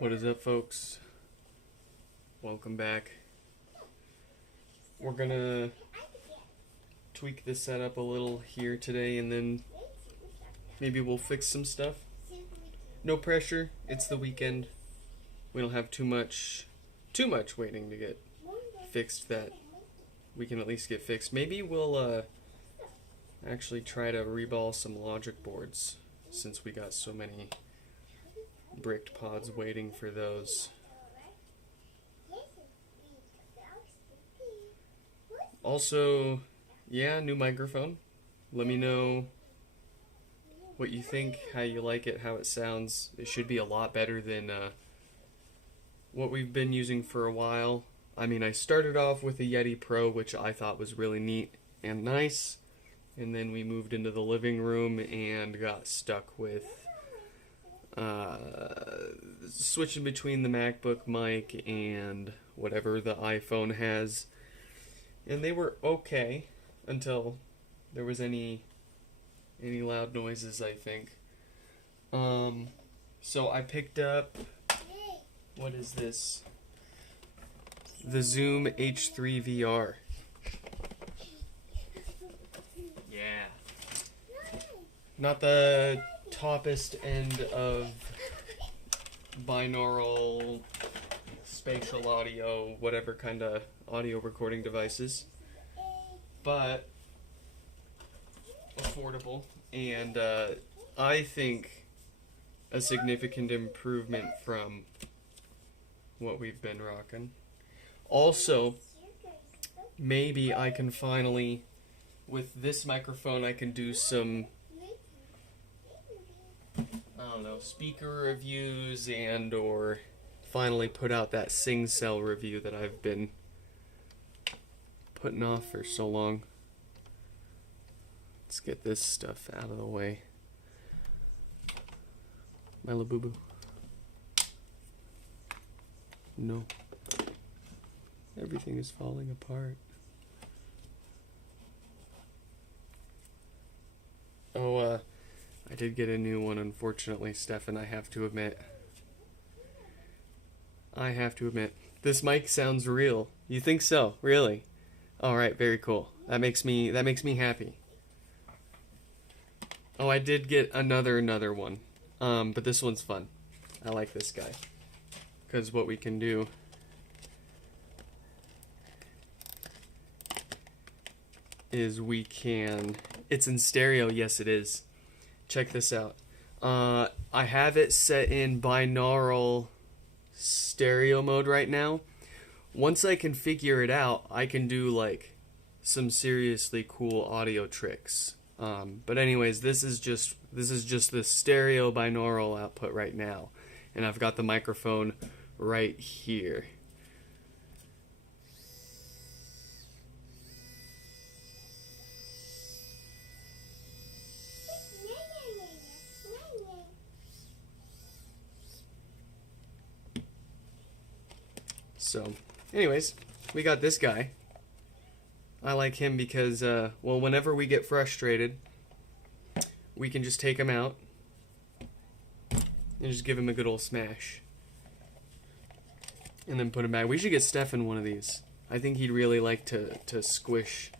What is up, folks? Welcome back. We're gonna tweak the setup a little here today, and then maybe we'll fix some stuff. No pressure. It's the weekend. We don't have too much waiting to get fixed that we can at least get fixed. Maybe we'll actually try to reball some logic boards, since we got so many bricked pods waiting for those. Also, yeah, new microphone. Let me know what you think, how you like it, how it sounds. It should be a lot better than what we've been using for a while. I mean, I started off with a Yeti Pro, which I thought was really neat and nice, and then we moved into the living room and got stuck with switching between the MacBook mic and whatever the iPhone has, and they were okay until there was any loud noises, I think. So I picked up, what is this? The Zoom H3 VR. Yeah. Not the toppest end of binaural, spatial audio, whatever kind of audio recording devices, but affordable, and I think a significant improvement from what we've been rocking. Also, maybe I can finally, with this microphone, I can do some, I don't know, speaker reviews and or finally put out that Sing Cell review that I've been putting off for so long. Let's get this stuff out of the way. My little boo-boo. No. Everything is falling apart. Oh, I did get a new one, unfortunately, Stefan, I have to admit. This mic sounds real. You think so? Really? Alright, very cool. That makes me happy. Oh, I did get another one. But this one's fun. I like this guy. Because what we can do is we can... It's in stereo, yes it is. Check this out. I have it set in binaural stereo mode right now. Once I can figure it out, I can do like some seriously cool audio tricks. But anyways, this is just the stereo binaural output right now, and I've got the microphone right here. So, anyways, we got this guy. I like him because, well, whenever we get frustrated, we can just take him out and just give him a good old smash. And then put him back. We should get Stefan one of these. I think he'd really like to squish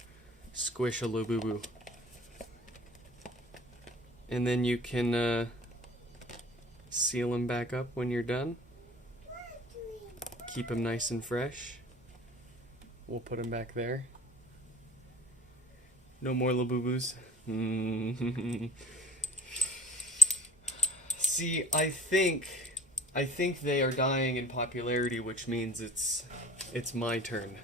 a little boo-boo. And then you can seal him back up when you're done. Keep him nice and fresh. We'll put him back there. No more little boo-boos. See, I think they are dying in popularity, which means it's my turn.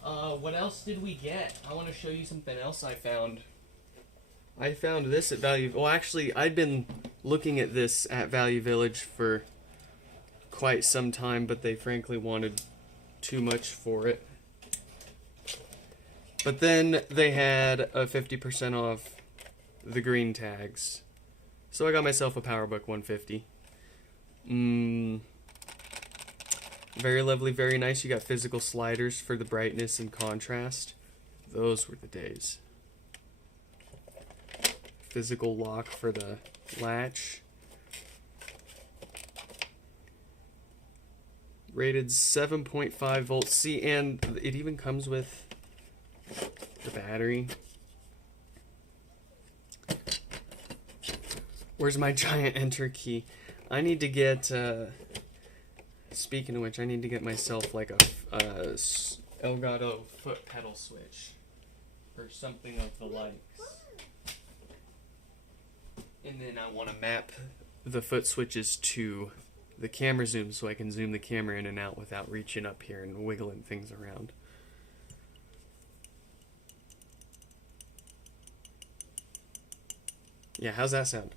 What else did we get? I want to show you something else I found. I found this at Value... Well, actually, I'd been looking at this at Value Village for quite some time, but they frankly wanted too much for it. But then they had a 50% off the green tags. So I got myself a PowerBook 150. Very lovely, very nice. You got physical sliders for the brightness and contrast. Those were the days. Physical lock for the latch. Rated 7.5 volts. See, and it even comes with the battery. Where's my giant enter key? I need to get, speaking of which, I need to get myself like a Elgato foot pedal switch. Or something of the likes. And then I want to map the foot switches to the camera zoom so I can zoom the camera in and out without reaching up here and wiggling things around. Yeah, how's that sound?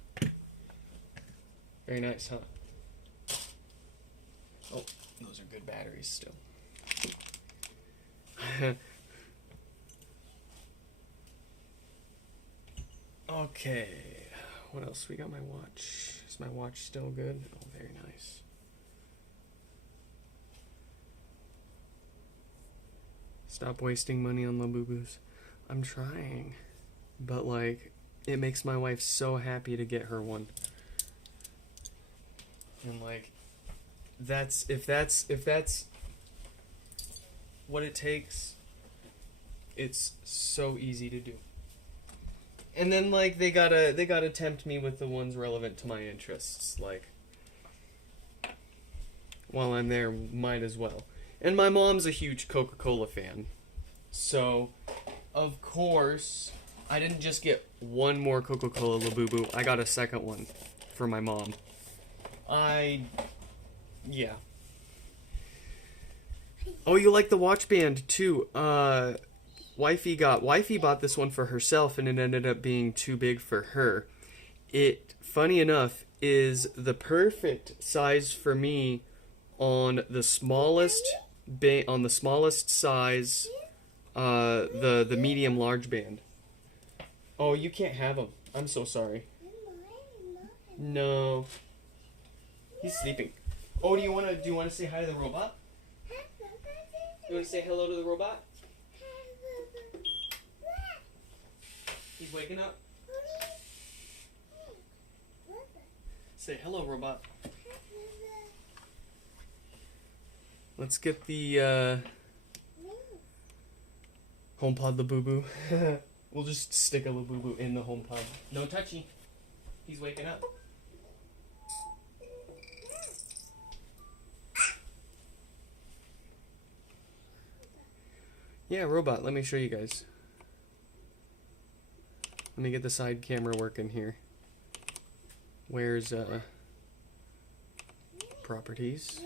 Very nice, huh? Oh, those are good batteries still. Okay, what else? We got my watch. Is my watch still good? Oh, very nice. Stop wasting money on Labubus. I'm trying, but like, it makes my wife so happy to get her one. And like, if that's what it takes, it's so easy to do. And then like they gotta tempt me with the ones relevant to my interests. Like, while I'm there, might as well. And my mom's a huge Coca-Cola fan, so of course I didn't just get one more Coca-Cola Labubu. I got a second one for my mom. Yeah. Oh, you like the watch band too? Wifey bought this one for herself, and it ended up being too big for her. It, funny enough, is the perfect size for me on the smallest size, the medium large band. Oh, you can't have them. I'm so sorry. No. He's sleeping. Oh, do you want to say hi to the robot? You want to say hello to the robot? He's waking up. Say hello, robot. Let's get the HomePod Labubu. We'll just stick a Labubu in the HomePod. No touchy. He's waking up. Yeah, robot, let me show you guys. Let me get the side camera working here. Where's, properties?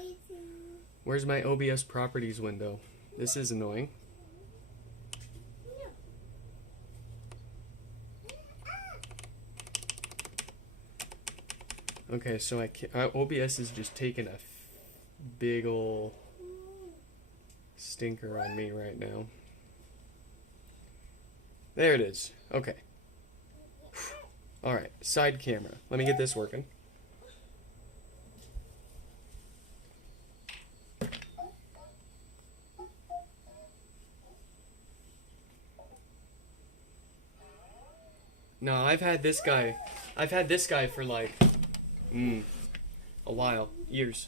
Where's my OBS properties window? This is annoying. Okay, so OBS is just taking a big ol' stinker on me right now. There it is. Okay. Alright, side camera. Let me get this working. No, I've had this guy for like, a while. Years.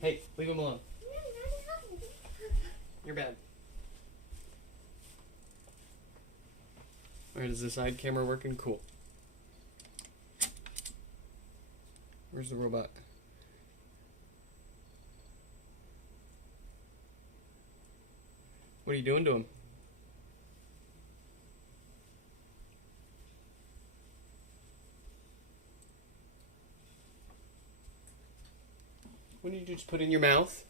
Hey, leave him alone. You're bad. Alright, is the side camera working? Cool. Where's the robot? What are you doing to him? What did you just put in your mouth?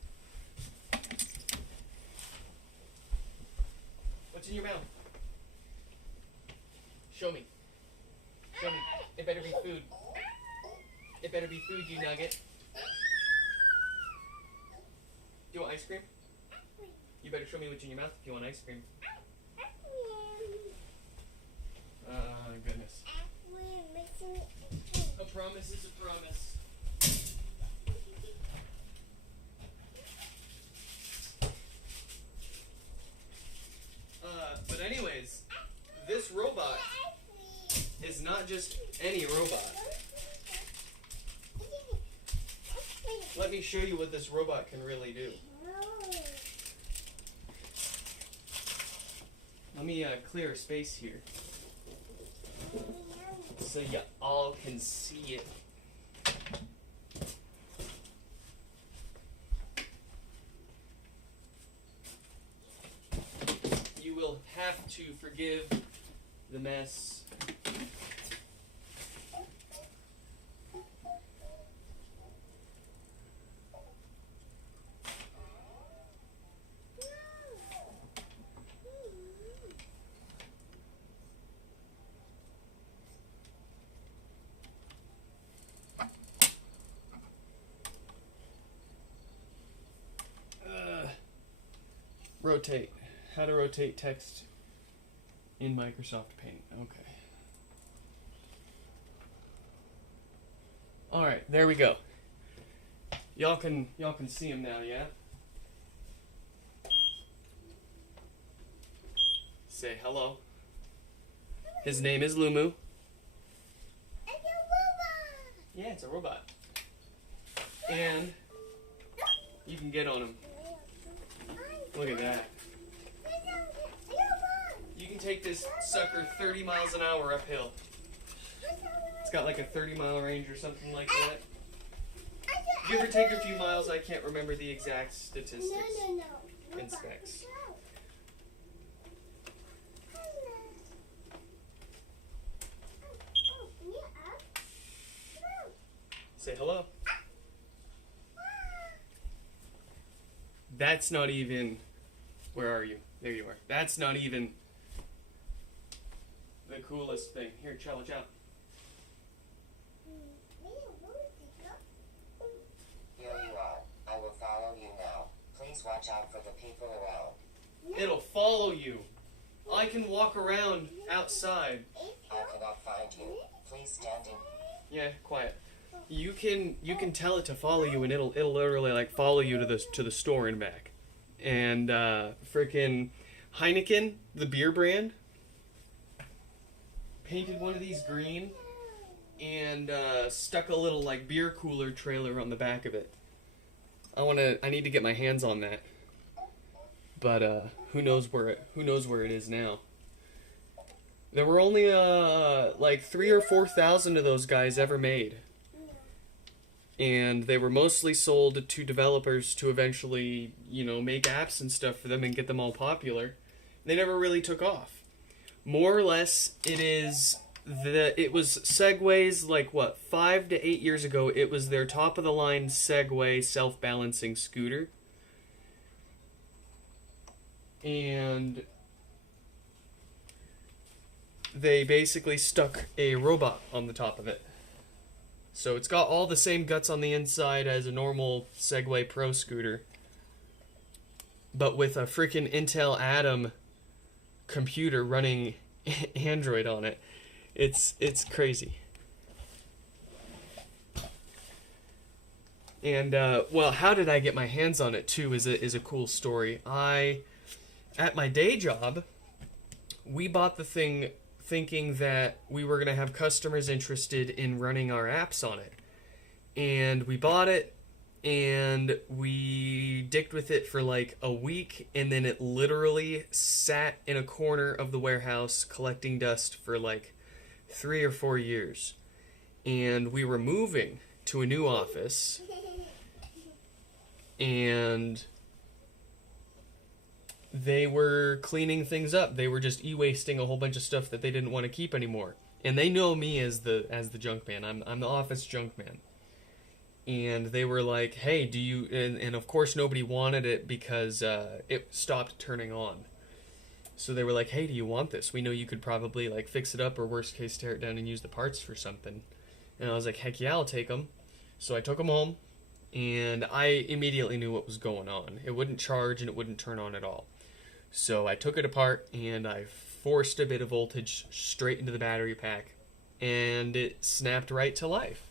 What's in your mouth? Show me. Show me. It better be food. It better be food, you nugget. Do you want ice cream? You better show me what's in your mouth if you want ice cream. Oh, goodness. A promise is a promise. this robot is not just any robot. Let me show you what this robot can really do. Let me clear a space here so you all can see it. You will have to forgive the mess. Rotate. How to rotate text in Microsoft Paint. Okay. All right, there we go. Y'all can see him now, yeah? Say hello. His name is Lumu. It's a robot. Yeah, it's a robot. And you can get on him. Look at that. You can take this sucker 30 miles an hour uphill. It's got like a 30-mile range or something like that. If you ever take a few miles, I can't remember the exact statistics and specs. Say hello. That's not even... Where are you? There you are. That's not even the coolest thing. Here, chow, chow. Here you are. I will follow you now. Please watch out for the people around. It'll follow you. I can walk around outside. I cannot find you. Please stand in. Yeah, quiet. You can tell it to follow you, and it'll literally like follow you to the store and back. And frickin' Heineken, the beer brand, painted one of these green and stuck a little like beer cooler trailer on the back of it. I need to get my hands on that. But who knows where it is now. There were only like 3,000 or 4,000 of those guys ever made. And they were mostly sold to developers to eventually, make apps and stuff for them and get them all popular. They never really took off. More or less, it was Segway's, 5 to 8 years ago, it was their top-of-the-line Segway self-balancing scooter. And they basically stuck a robot on the top of it. So it's got all the same guts on the inside as a normal Segway Pro scooter, but with a freaking Intel Atom computer running Android on it. It's crazy. And how did I get my hands on it too? Is a cool story. At my day job, we bought the thing thinking that we were going to have customers interested in running our apps on it. And we bought it, and we dicked with it for like a week, and then it literally sat in a corner of the warehouse collecting dust for like 3 or 4 years. And we were moving to a new office, and they were cleaning things up. They were just e-wasting a whole bunch of stuff that they didn't want to keep anymore. And they know me as the junk man. I'm the office junk man. And they were like, "Hey, do you?" And of course nobody wanted it because it stopped turning on. So they were like, "Hey, do you want this? We know you could probably like fix it up, or worst case tear it down and use the parts for something." And I was like, "Heck yeah, I'll take them." So I took them home, and I immediately knew what was going on. It wouldn't charge and it wouldn't turn on at all. So I took it apart and I forced a bit of voltage straight into the battery pack, and it snapped right to life.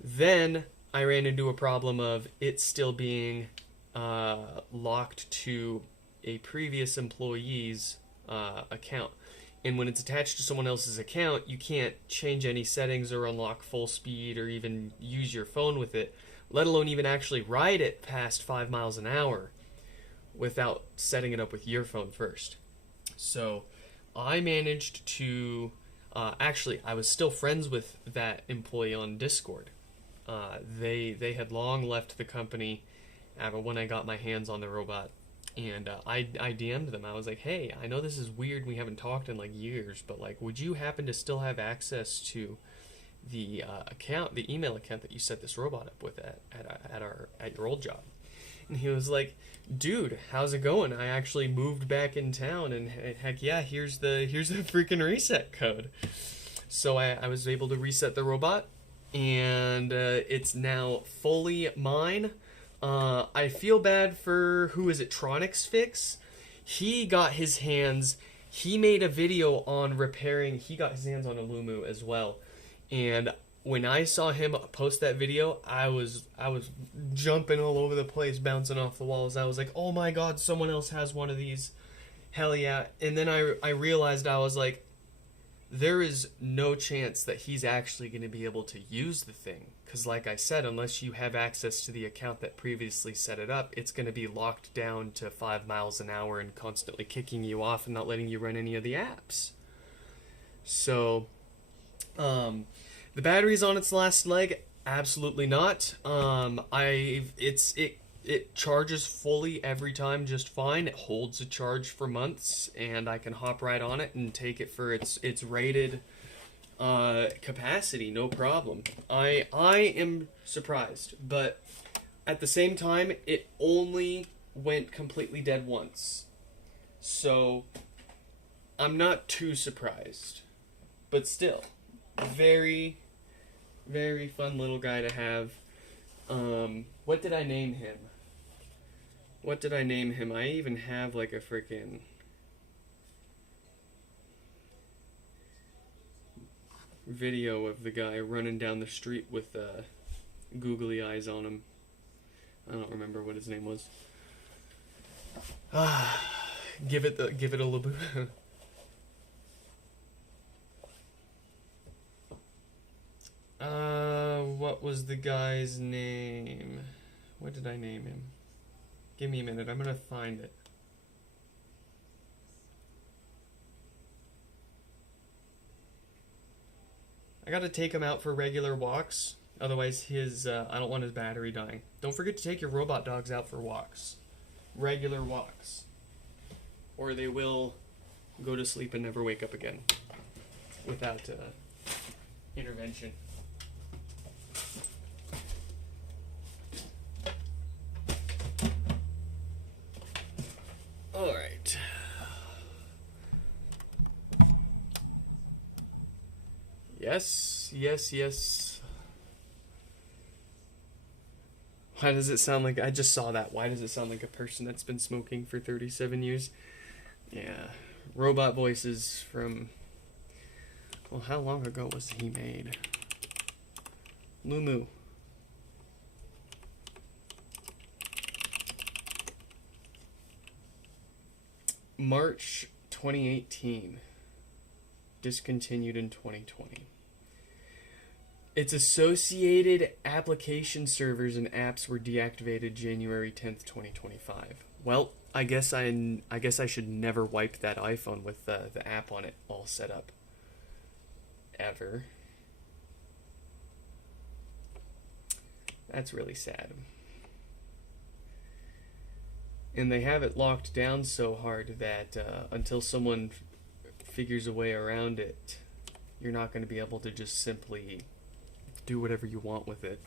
Then I ran into a problem of it still being locked to a previous employee's account. And when it's attached to someone else's account, you can't change any settings or unlock full speed or even use your phone with it, let alone even actually ride it past 5 miles an hour without setting it up with your phone first. So I managed to, actually, I was still friends with that employee on Discord. They had long left the company when I got my hands on the robot. And I DM'd them. I was like, hey, I know this is weird. We haven't talked in like years, but like, would you happen to still have access to the account, the email account that you set this robot up with at your old job? And he was like, dude, how's it going? I actually moved back in town, and heck yeah, here's the freaking reset code. So I was able to reset the robot, and it's now fully mine. I feel bad for, who is it, Tronics Fix? He made a video on repairing, he got his hands on a Lumu as well. And when I saw him post that video, I was jumping all over the place, bouncing off the walls. I was like, oh my god, someone else has one of these. Hell yeah. And then I realized, I was like, there is no chance that he's actually going to be able to use the thing. Because like I said, unless you have access to the account that previously set it up, it's going to be locked down to 5 miles an hour and constantly kicking you off and not letting you run any of the apps. So, the battery's on its last leg? Absolutely not. It charges fully every time just fine. It holds a charge for months, and I can hop right on it and take it for its rated capacity, no problem. I am surprised, but at the same time, it only went completely dead once. So I'm not too surprised, but still, very, very fun little guy to have. What did I name him? I even have like a freaking video of the guy running down the street with googly eyes on him. I don't remember what his name was. Give it a little bit. What was the guy's name? What did I name him? Give me a minute, I'm gonna find it. I gotta take him out for regular walks, otherwise I don't want his battery dying. Don't forget to take your robot dogs out for walks. Regular walks. Or they will go to sleep and never wake up again without intervention. Alright. Yes. Why does it sound like, I just saw that. Why does it sound like a person that's been smoking for 37 years? Yeah. Robot voices from, well, how long ago was he made? Lumu. March 2018. Discontinued in 2020. Its associated application servers and apps were deactivated January 10th, 2025. Well, I guess I should never wipe that iPhone with the app on it all set up. Ever. That's really sad. And they have it locked down so hard that until someone figures a way around it, you're not going to be able to just simply do whatever you want with it.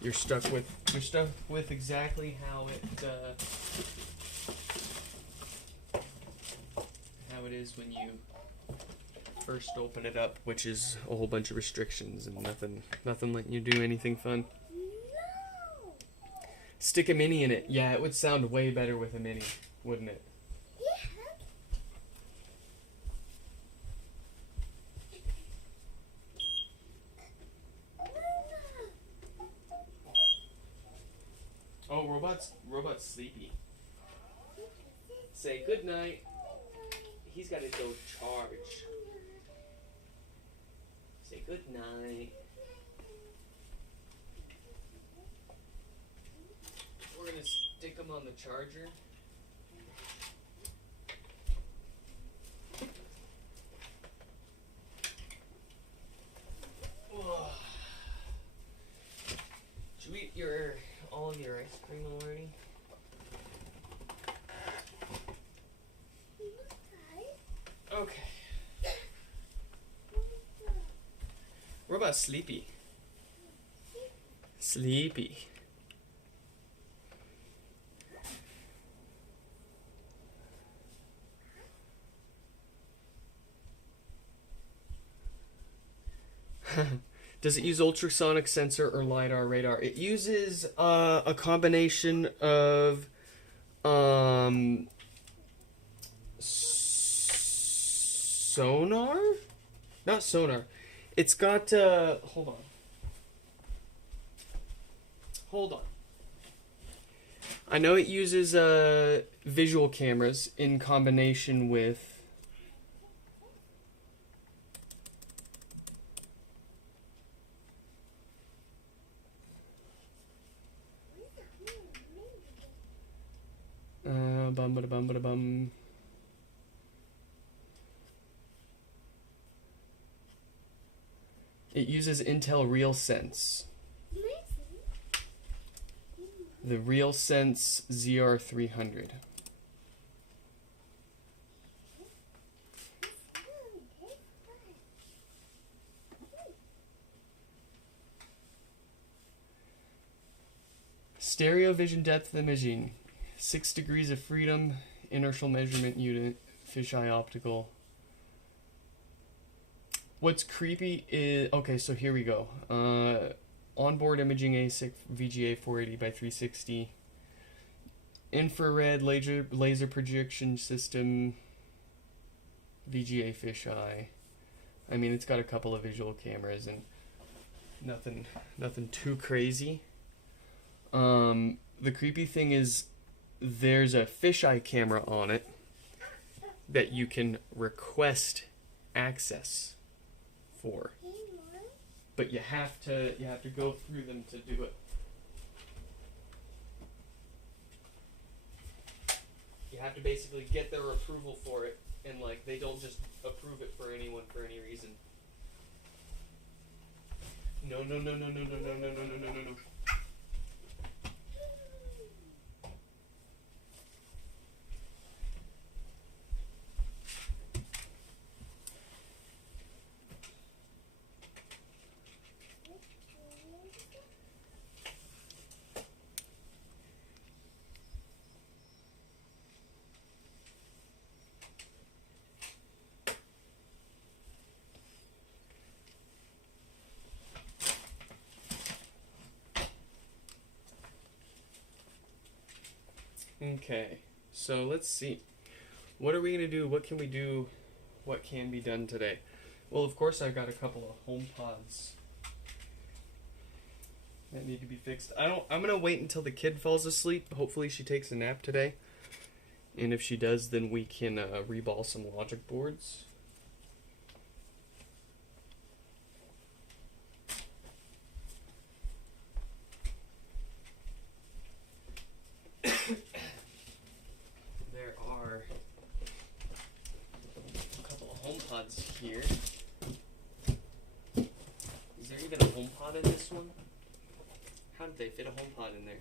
You're stuck with exactly how it is when you first open it up, which is a whole bunch of restrictions and nothing letting you do anything fun. No. Stick a mini in it. Yeah, it would sound way better with a mini, wouldn't it? Oh, robot's sleepy. Say good night. he's got to go charge. Say good night. We're gonna stick him on the charger. Did you eat all of your ice cream already? Okay. What about Sleepy? Sleepy. Does it use ultrasonic sensor or LiDAR radar? It uses a combination of sonar? Not sonar. It's got hold on. Hold on. I know it uses visual cameras in combination with bum. It uses Intel RealSense. The RealSense ZR300. Stereo vision depth imaging. 6 degrees of freedom, inertial measurement unit, fisheye optical. What's creepy is, okay, so here we go. Onboard imaging ASIC VGA 480 by 360. Infrared laser projection system, VGA fisheye. I mean, it's got a couple of visual cameras and nothing too crazy. The creepy thing is there's a fisheye camera on it that you can request access for, but you have to go through them to do it. You have to basically get their approval for it, and like they don't just approve it for anyone for any reason. No. Okay, so let's see. What are we going to do? What can we do? What can be done today? Well, of course, I've got a couple of home pods that need to be fixed. I'm going to wait until the kid falls asleep. Hopefully she takes a nap today. And if she does, then we can reball some logic boards. There are a couple of home pods here. Is there even a home pod in this one? How did they fit a home pod in there?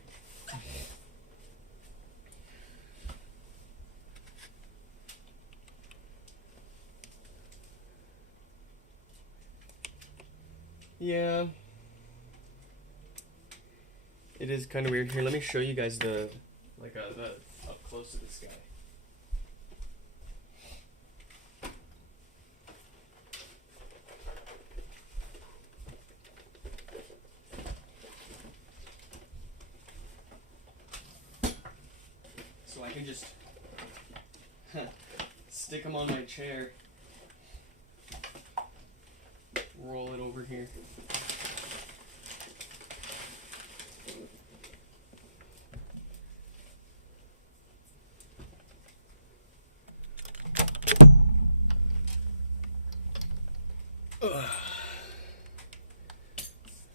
Yeah. It is kind of weird. Here, let me show you guys the up close to this guy. So I can just stick him on my chair, roll it over here.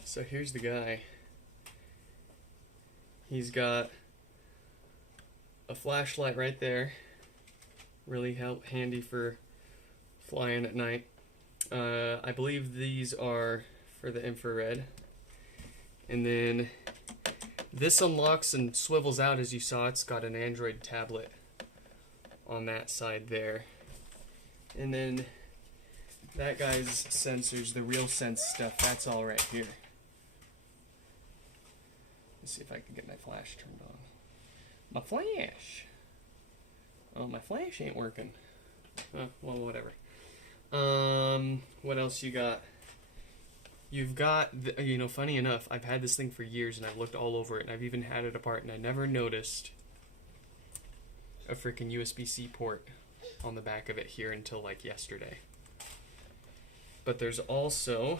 So here's the guy. He's got a flashlight right there. Really handy for flying at night. I believe these are for the infrared. And then this unlocks and swivels out, as you saw. It's got an Android tablet on that side there. And then that guy's sensors, the real sense stuff, that's all right here. Let's see if I can get my flash turned on. My flash! Oh, my flash ain't working. Oh, well, whatever. What else you got? You've got, you know, funny enough, I've had this thing for years and I've looked all over it and I've even had it apart and I never noticed a freaking USB-C port on the back of it here until like yesterday. But there's also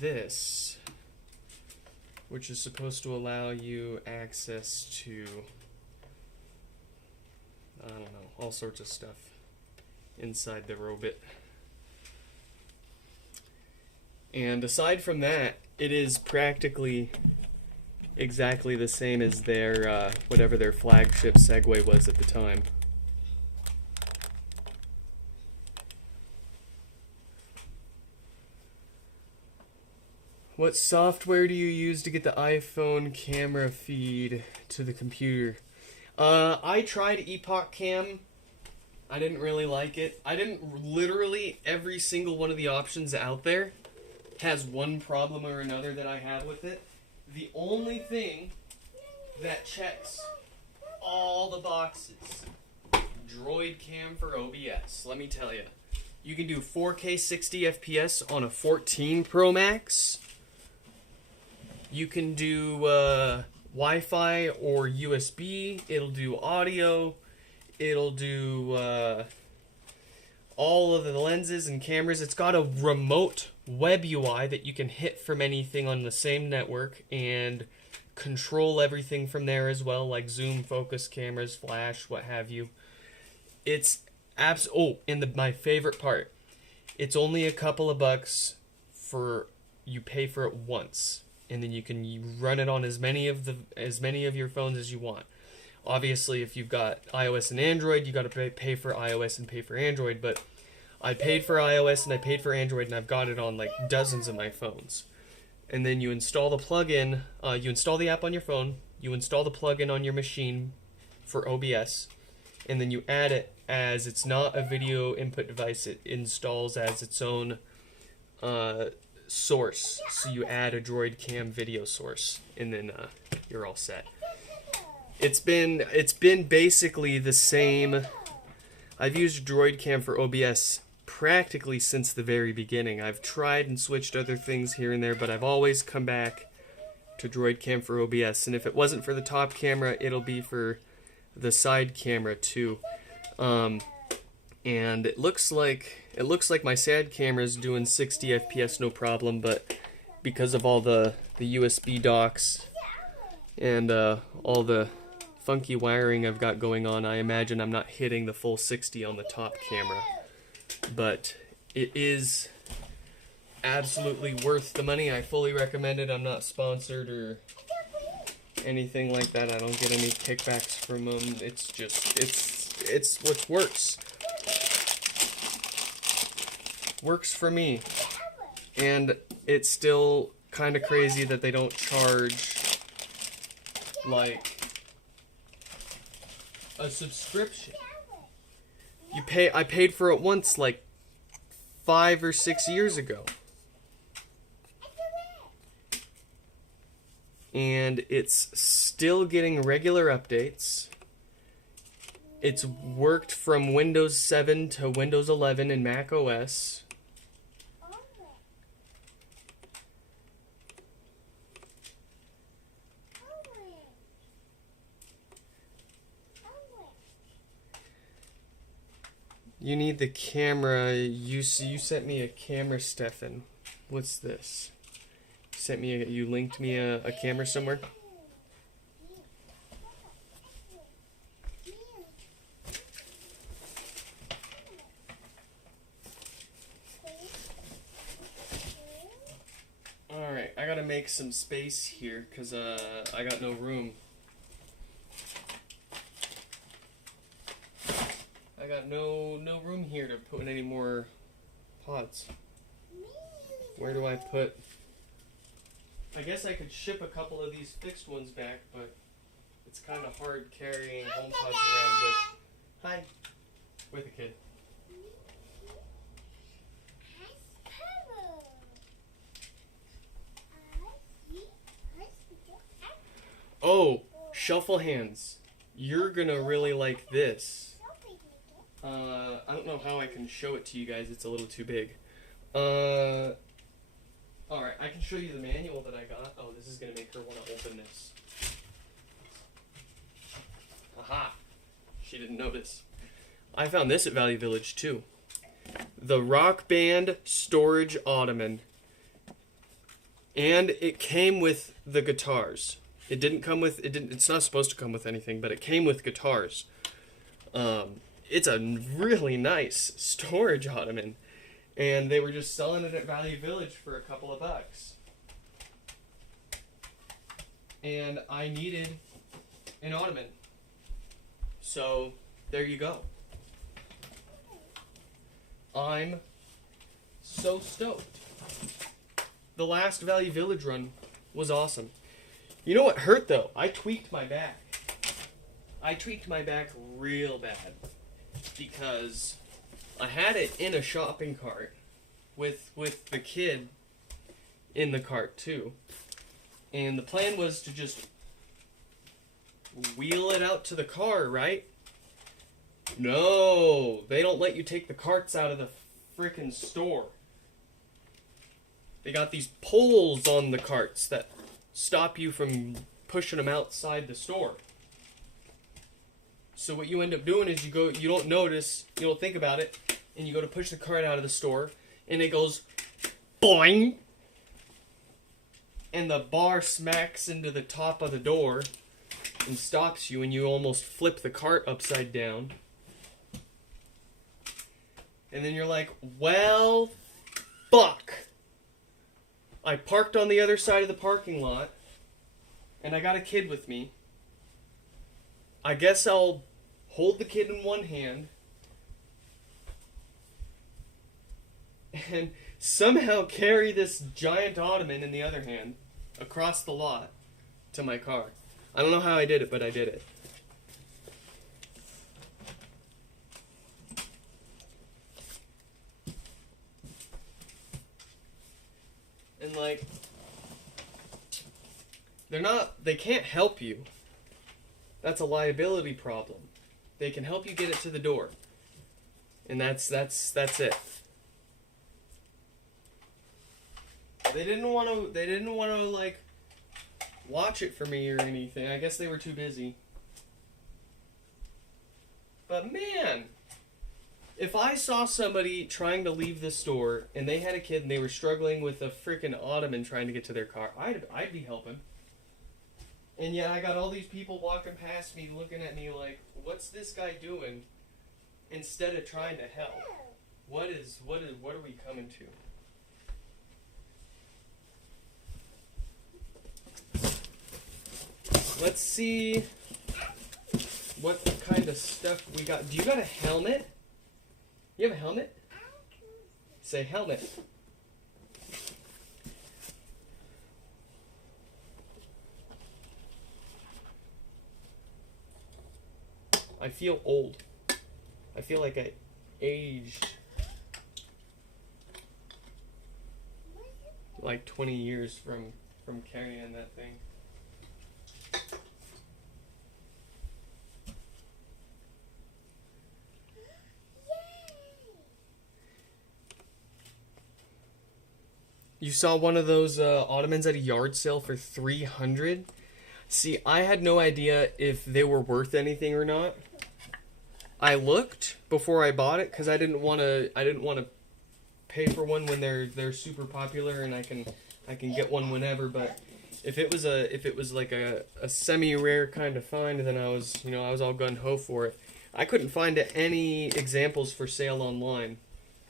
this, which is supposed to allow you access to, I don't know, all sorts of stuff inside the robot. And aside from that, it is practically exactly the same as their, whatever their flagship Segway was at the time. What software do you use to get the iPhone camera feed to the computer? I tried Epoch Cam. I didn't really like it. Literally every single one of the options out there has one problem or another that I have with it. The only thing that checks all the boxes, Droid Cam for OBS. Let me tell you, you can do 4K 60 FPS on a 14 Pro Max. You can do Wi-Fi or USB. It'll do audio. It'll do all of the lenses and cameras. It's got a remote web UI that you can hit from anything on the same network and control everything from there as well, like zoom, focus, cameras, flash, what have you. It's my favorite part, it's only a couple of bucks you pay for it once, and then you can run it on as many of your phones as you want. Obviously, if you've got iOS and Android, you got to pay for iOS and pay for Android, but I paid for iOS and I paid for Android, and I've got it on like dozens of my phones. And then you install the plugin, you install the app on your phone, you install the plugin on your machine for OBS, and then you add it as it's not a video input device. It installs as its own source. So you add a Droid Cam video source, and then you're all set. It's been basically the same. I've used Droid Cam for OBS practically since the very beginning. I've tried and switched other things here and there, but I've always come back to Droid Cam for OBS. And if it wasn't for the top camera, it'll be for the side camera too. And it looks like my SAD camera's doing 60 FPS no problem, but because of all the USB docks and all the funky wiring I've got going on, I imagine I'm not hitting the full 60 on the top camera. But it is absolutely worth the money. I fully recommend it. I'm not sponsored or anything like that. I don't get any kickbacks from them. It's just, it's what works. Works for me. And it's still kind of crazy that they don't charge like a subscription. I paid for it once like 5 or 6 years ago. And it's still getting regular updates. It's worked from Windows 7 to Windows 11 and Mac OS. You need the camera. You sent me a camera, Stefan. What's this? You linked me a camera somewhere? to make some space here because I got no room. I got no room here to put in any more pots. Where do I put? I guess I could ship a couple of these fixed ones back, but it's kind of hard carrying home pots around with a kid. Oh, shuffle hands. You're gonna really like this. I don't know how I can show it to you guys. It's a little too big. Alright, I can show you the manual that I got. Oh, this is gonna make her want to open this. Aha! She didn't notice. I found this at Value Village too. The Rock Band Storage Ottoman. And it came with the guitars. It didn't come with, it's not supposed to come with anything, but it came with guitars. It's a really nice storage ottoman. And they were just selling it at Value Village for a couple of bucks. And I needed an ottoman. So, there you go. I'm so stoked. The last Value Village run was awesome. You know what hurt though? I tweaked my back. I tweaked my back real bad because I had it in a shopping cart with the kid in the cart too. And the plan was to just wheel it out to the car, right? No, they don't let you take the carts out of the frickin' store. They got these poles on the carts that stop you from pushing them outside the store. So what you end up doing is you don't notice, you don't think about it, and you go to push the cart out of the store, and it goes boing, and the bar smacks into the top of the door and stops you, and you almost flip the cart upside down. And then you're like, well, fuck. I parked on the other side of the parking lot, and I got a kid with me. I guess I'll hold the kid in one hand and somehow carry this giant ottoman in the other hand across the lot to my car. I don't know how I did it, but I did it. And like, they can't help you. That's a liability problem. They can help you get it to the door. And that's it. They didn't want to like watch it for me or anything. I guess they were too busy. But man, if I saw somebody trying to leave the store and they had a kid and they were struggling with a freaking ottoman trying to get to their car, I'd be helping. And yet I got all these people walking past me looking at me like, what's this guy doing? Instead of trying to help. What are we coming to? Let's see what kind of stuff we got. Do you got a helmet? You have a helmet? Say helmet. I feel old. I feel like I aged like 20 years from carrying that thing. You saw one of those ottomans at a yard sale for $300. See, I had no idea if they were worth anything or not. I looked before I bought it because I didn't want to pay for one when they're super popular and I can get one whenever. But if it was like a semi-rare kind of find, then I was all gung ho for it. I couldn't find any examples for sale online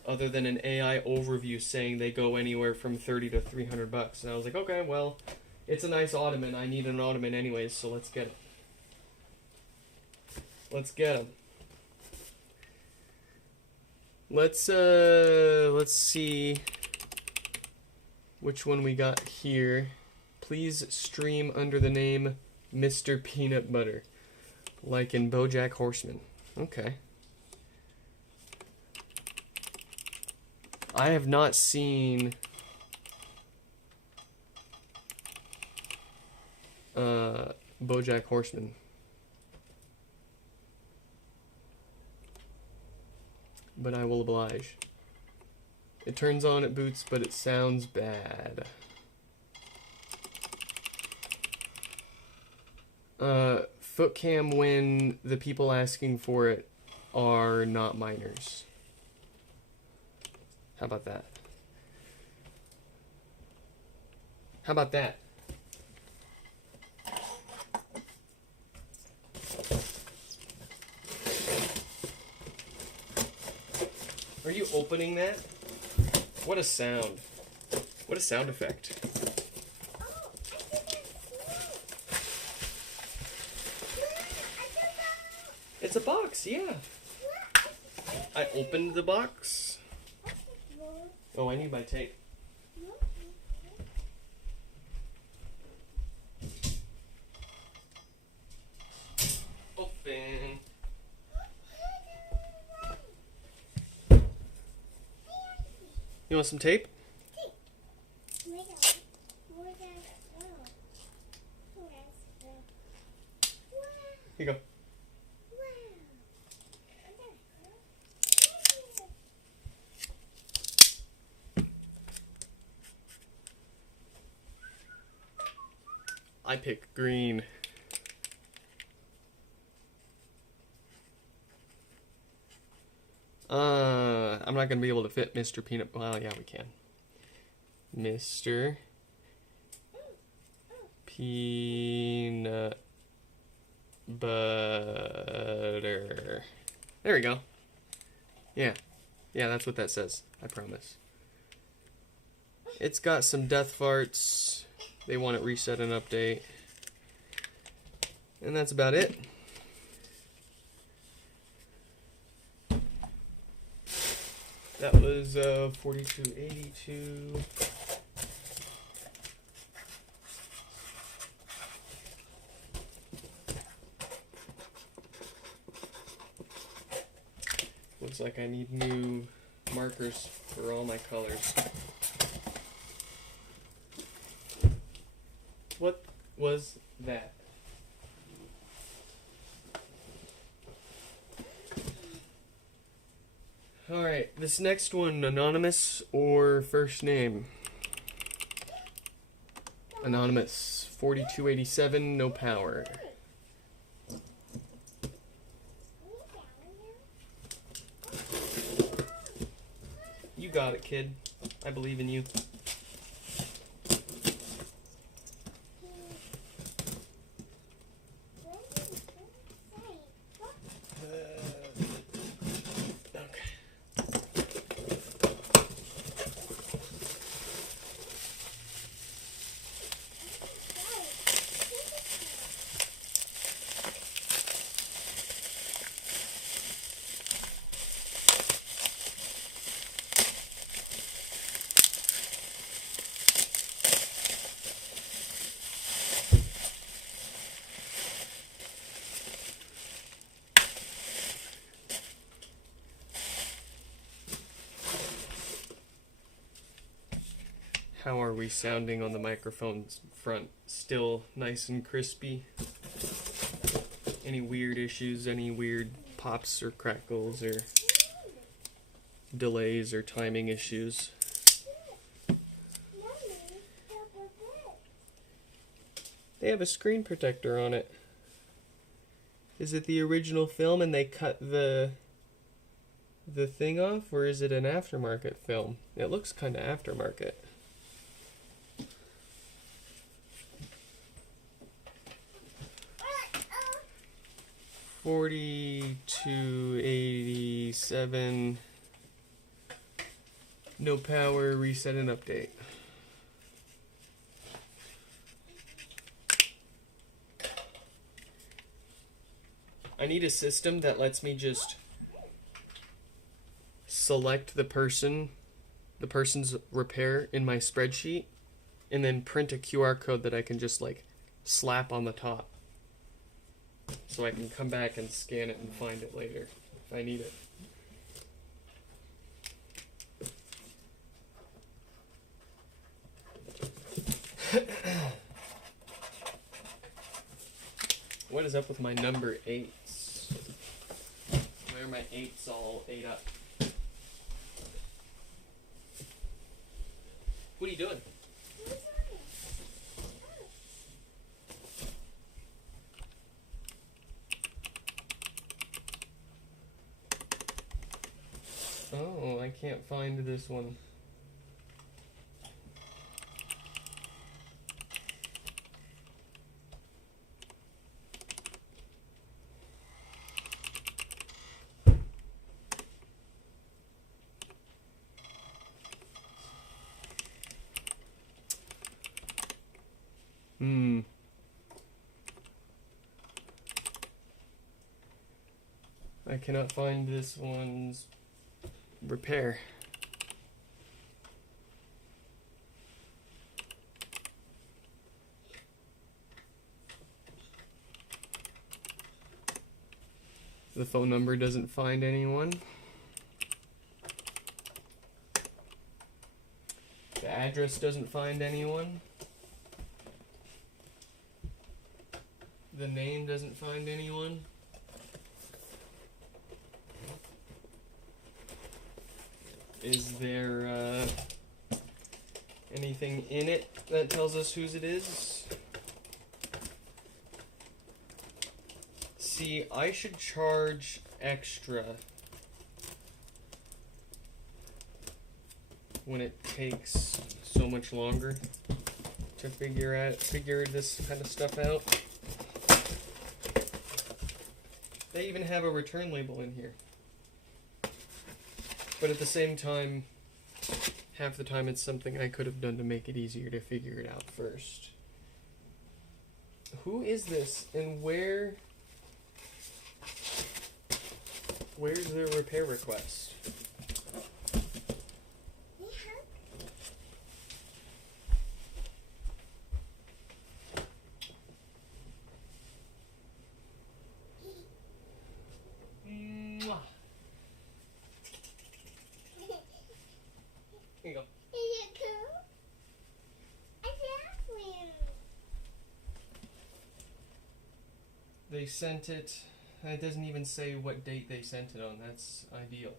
other than an AI overview saying they go anywhere from 30 to 300 bucks. And I was like, okay, well, it's a nice ottoman. I need an ottoman anyways, so let's get it. Let's get them. Let's see which one we got here. Please stream under the name Mr. Peanut Butter, like in BoJack Horseman. Okay. I have not seen BoJack Horseman. But I will oblige. It turns on, it boots, but it sounds bad. Foot cam when the people asking for it are not minors. How about that? How about that? Are you opening that? What a sound. What a sound effect. It's a box, yeah. I opened the box. Oh, I need my tape. Open. You want some tape? Here you go. I pick green. I'm not gonna be able to fit Mr. Peanut. Well, yeah, we can. Mr. Peanut Butter. There we go. Yeah, that's what that says. I promise. It's got some death farts. They want it reset and update. And that's about it. That was 4282. Looks like I need new markers for all my colors. What was that? Alright, this next one, anonymous or first name? Anonymous, 4287, no power. You got it, kid. I believe in you. How are we sounding on the microphone's front? Still nice and crispy? Any weird issues? Any weird pops or crackles or delays or timing issues? They have a screen protector on it. Is it the original film and they cut the thing off, or is it an aftermarket film? It looks kind of aftermarket. $42.87. No power, reset and update. I need a system that lets me just select the person's repair in my spreadsheet and then print a QR code that I can just like slap on the top. So I can come back and scan it and find it later if I need it. What is up with my number 8s? Why are my 8s all 8 up? What are you doing? Oh, I can't find this one. I cannot find this one's repair. The phone number doesn't find anyone. The address doesn't find anyone. The name doesn't find anyone. Is there anything in it that tells us whose it is? See, I should charge extra when it takes so much longer to figure this kind of stuff out. They even have a return label in here. But at the same time, half the time it's something I could have done to make it easier to figure it out first. Who is this and where's their repair request? Mwah. Here you go. Is it cool? I love you. They sent it. It doesn't even say what date they sent it on. That's ideal.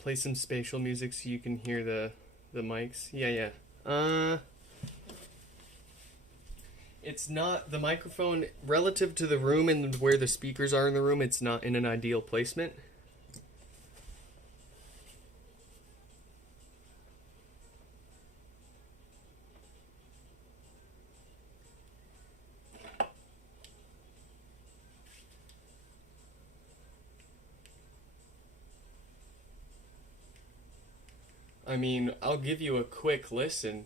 Play some spatial music so you can hear the mics. Yeah. It's not the microphone relative to the room and where the speakers are in the room. It's not in an ideal placement. I mean, I'll give you a quick listen,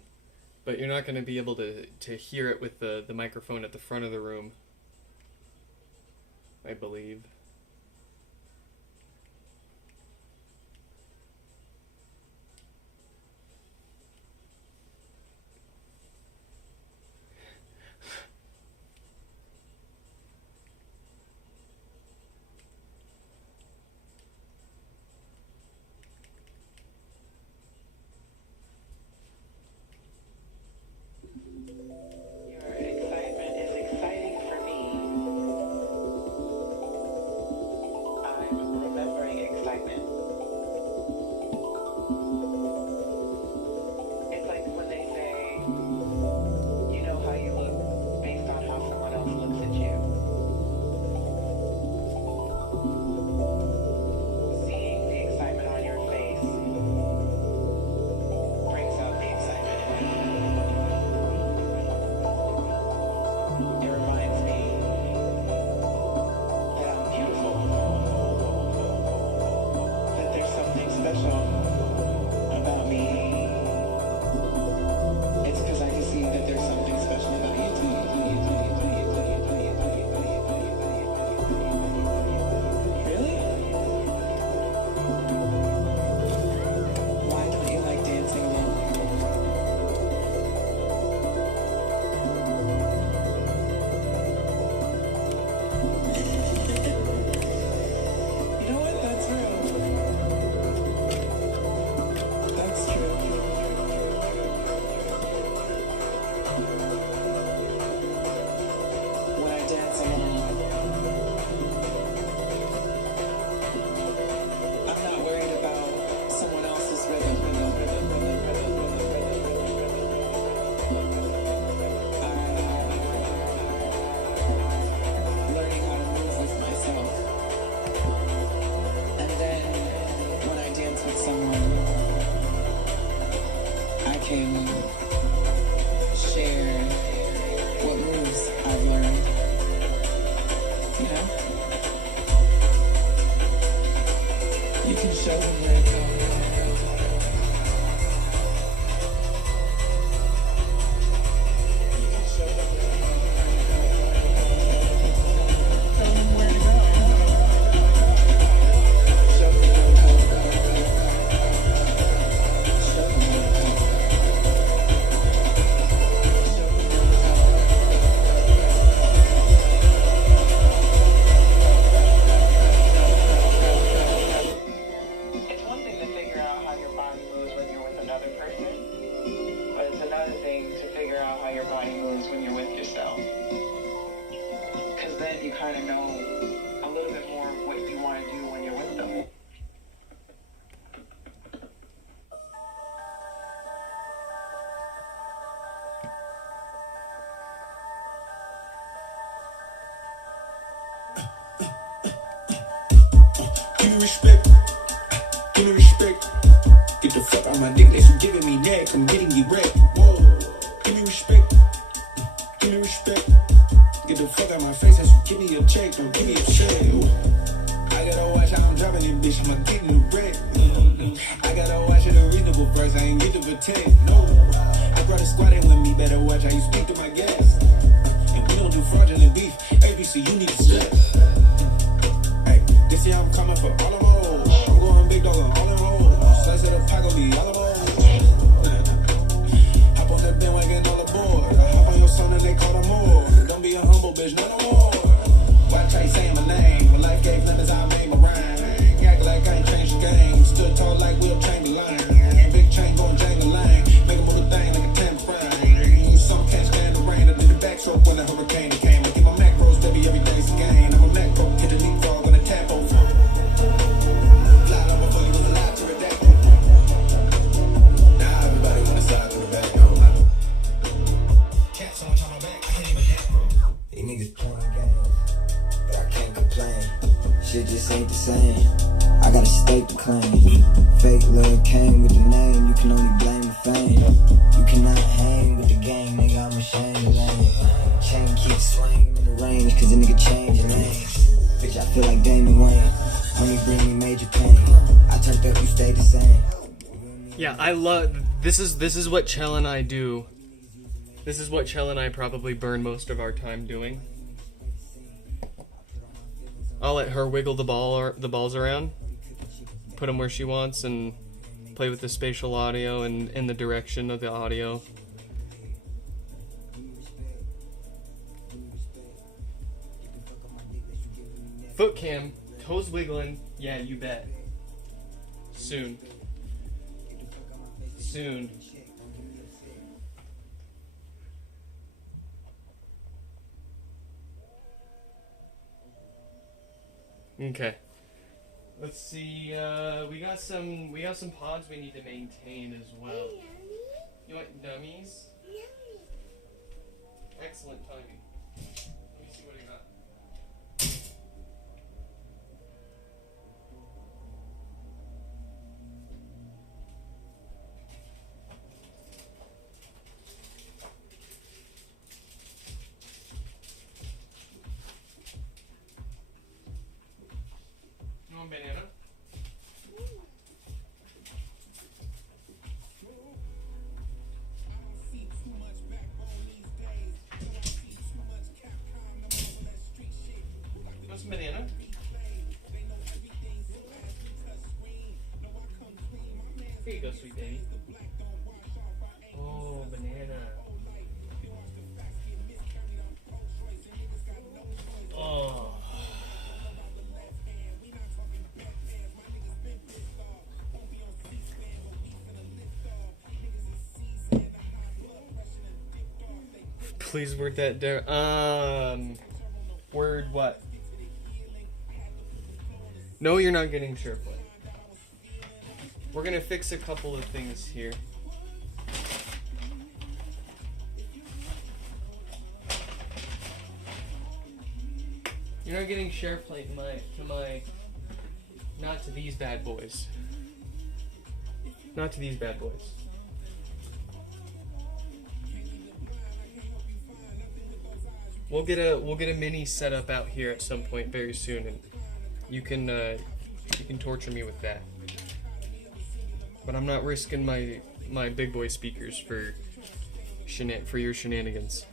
but you're not going to be able to hear it with the microphone at the front of the room, I believe. Your excitement is exciting for me. came and shared what moves I've learned. You know? You can show them where to go. You can show them where to go. Tell them where to go. Show them where to go. Show them where to go. Show them where to It's one thing to figure out how your body moves when you're with another person, but it's another thing to figure out how your body moves when you're with yourself. Because then you kind of know a little bit more of what you want to do when you're with them. Give me respect. Give me respect. Get the fuck out my dick, they you giving me neck. I'm getting you wrecked. Whoa. Give me respect. Give me respect. Get the fuck out my face, that's you give me a check. Don't give me a check. I gotta watch how I'm dropping it, bitch. I'ma get in the wreck. I gotta watch it a reasonable price. I ain't get to protect. No. I brought a squad in with me. Better watch how you speak to my guests. And we don't do fraudulent beef. ABC, you need to step. Hey, this year I'm coming for all of them. I'm going big dog on all them hoes. Slice of the pack on the all of them. Hop on that bandwagon all aboard. I hop on your son and they call them more. Don't be a humble bitch, no more. Watch how you saying my name. My life gave lemons, I made my rhyme. Act like I ain't changed the game. Stood tall like Will Chamberlain. Big chain going jangle line. Make a move thing like a tambourine. Some catch down the rain. I did the backstroke when the hurricane came. I get my macros, baby, every day's a gain. I'm a macro, hit the leapfrog on a tap over. Fly over before you was alive to a day. Now everybody wanna side to the back. Cats on top of my back, I can't even have them. These niggas playing games, but I can't complain. Shit just ain't the same. I got a stake to claim. Fake love came with the name. You can only blame the fame. You cannot hang with the gang, nigga. I'm ashamed of lame. Chain keeps swinging in the range, cause the nigga changing names. Bitch, I feel like Damon Wayne. Only bring me major pain. I turned up, you stayed the same. Yeah, I love this is what Chell and I do. This is what Chell and I probably burn most of our time doing. I'll let her wiggle the balls around, put them where she wants, and play with the spatial audio and in the direction of the audio. Foot cam, toes wiggling. Yeah, you bet. Soon. Soon. Okay. Let's see. We got some pods we need to maintain as well. You want dummies? Excellent timing. Let me see what I got. You want banana? Want some banana? Here you go, sweet baby. Oh, banana. Oh. Please word that down. Word what? No, you're not getting SharePlay. We're gonna fix a couple of things here. You're not getting SharePlay to my not to these bad boys. Not to these bad boys. We'll get a mini setup out here at some point very soon, and you can torture me with that. But I'm not risking my big boy speakers for your shenanigans.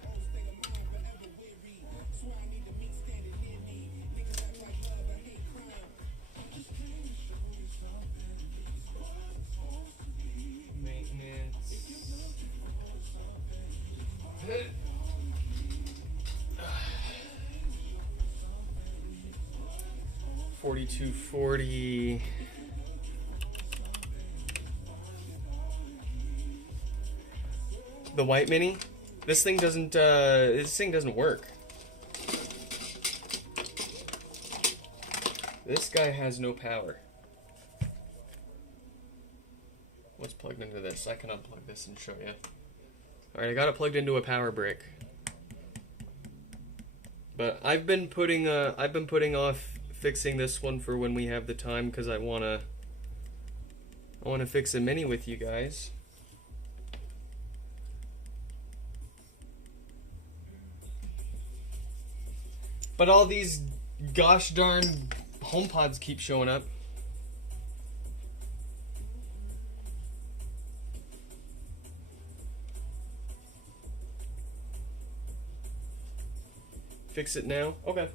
Maintenance. 4240. The white mini. This thing doesn't work. This guy has no power. What's plugged into this? I can unplug this and show you. Alright, I got it plugged into a power brick. But I've been putting off fixing this one for when we have the time, because I wanna fix a mini with you guys. But all these gosh darn HomePods keep showing up. Fix it now? Okay.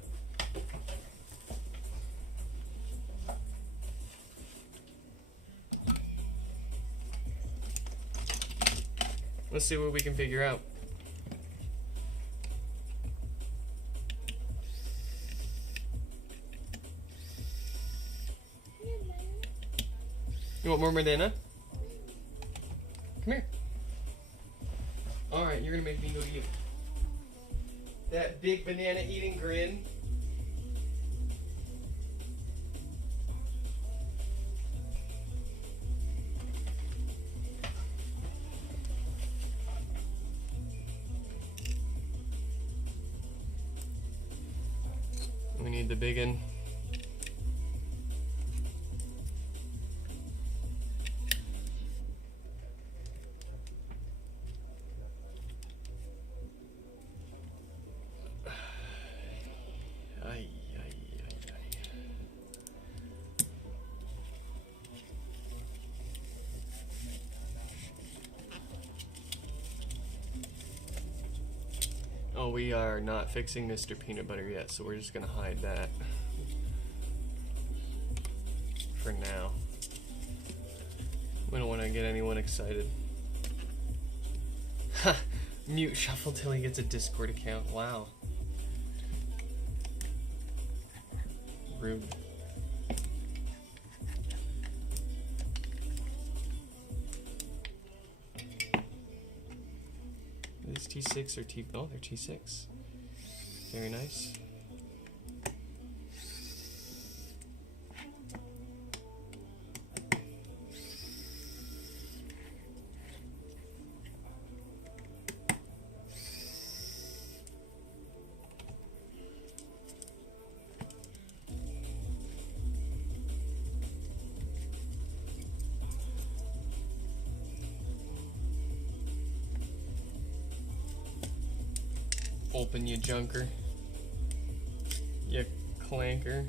Let's see what we can figure out. You want more banana? Come here. Alright, you're gonna make me go to you. That big banana eating grin. We need the big one. Oh, we are not fixing Mr. Peanut Butter yet, so we're just gonna hide that for now. We don't want to get anyone excited. Ha! Mute Shuffle till he gets a Discord account. Wow. Rude. Is T6 or T? Oh, they're T6. Very nice. Open, you junker. You clanker.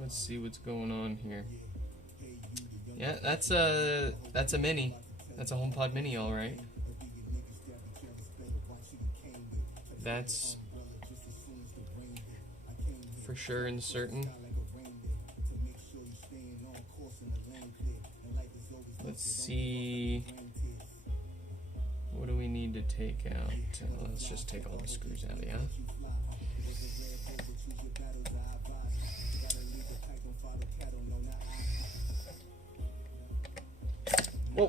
Let's see what's going on here. Yeah, that's a mini. That's a HomePod mini, all right. That's for sure and certain. Let's see. What do we need to take out? Let's just take all the screws out, yeah? Whoa.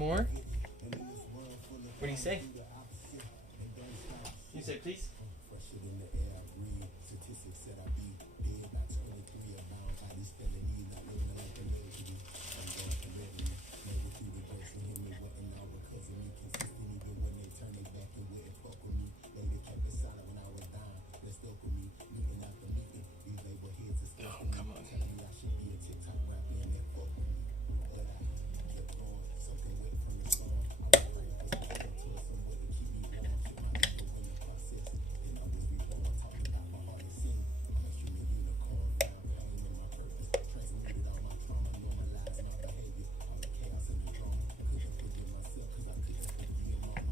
more? What do you say? You say please? Oh, come on.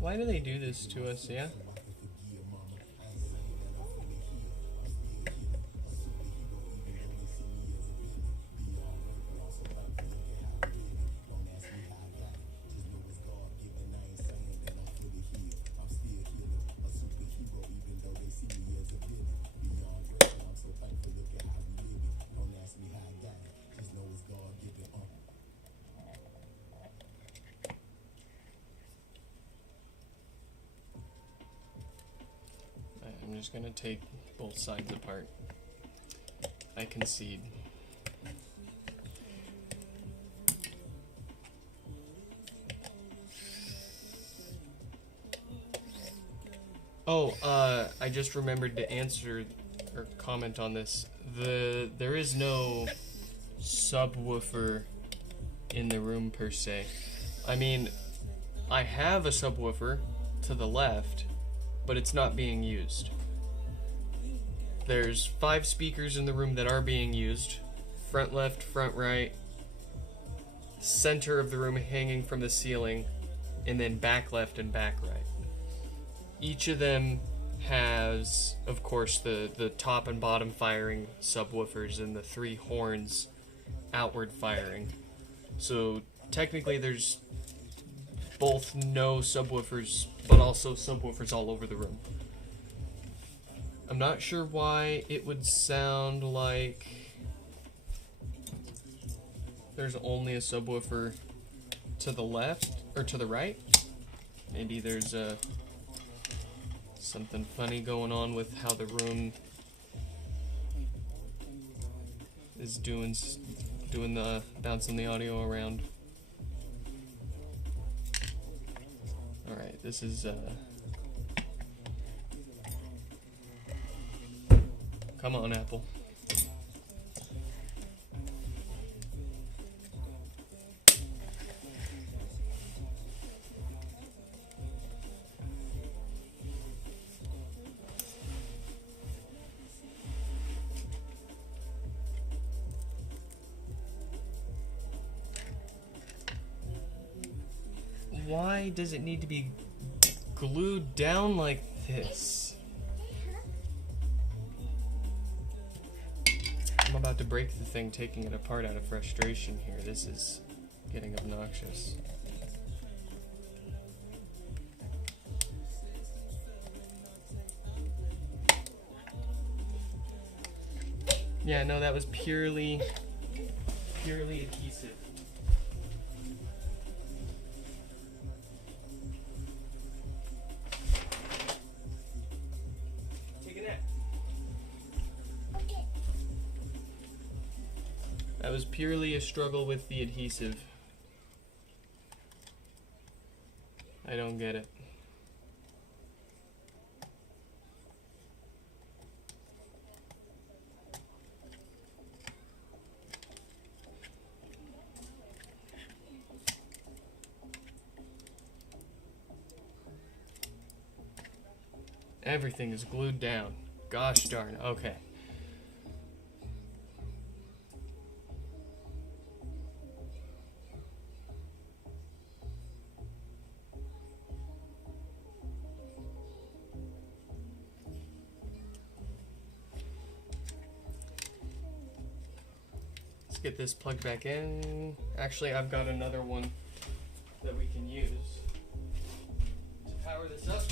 Why do they do this to us, yeah? I'm just gonna take both sides apart. I concede. Oh, I just remembered to answer or comment on this. There is no subwoofer in the room per se. I mean, I have a subwoofer to the left, but it's not being used. There's 5 speakers in the room that are being used. Front left, front right, center of the room hanging from the ceiling, and then back left and back right. Each of them has, of course, the top and bottom firing subwoofers and the 3 horns outward firing. So technically there's both no subwoofers, but also subwoofers all over the room. I'm not sure why it would sound like there's only a subwoofer to the left, or to the right. Maybe there's something funny going on with how the room is doing the bouncing the audio around. Alright, this is come on, Apple. Why does it need to be glued down like this? I'm about to break the thing taking it apart out of frustration here. This is getting obnoxious. Yeah, no, that was purely adhesive. That was purely a struggle with the adhesive. I don't get it. Everything is glued down. Gosh darn. Okay. Let's get this plugged back in. Actually, I've got another one that we can use to power this up.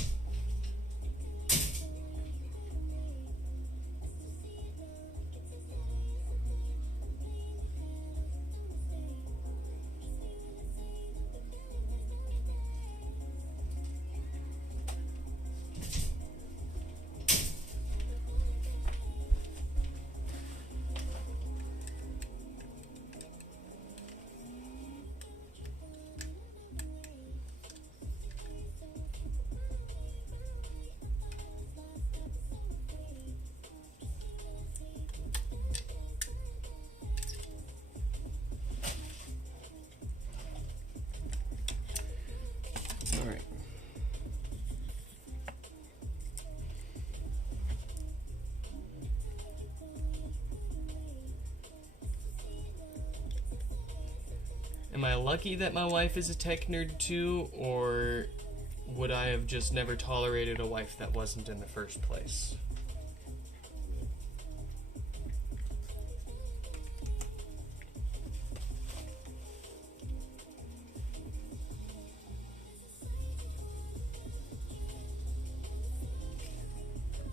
Am I lucky that my wife is a tech nerd too, or would I have just never tolerated a wife that wasn't in the first place?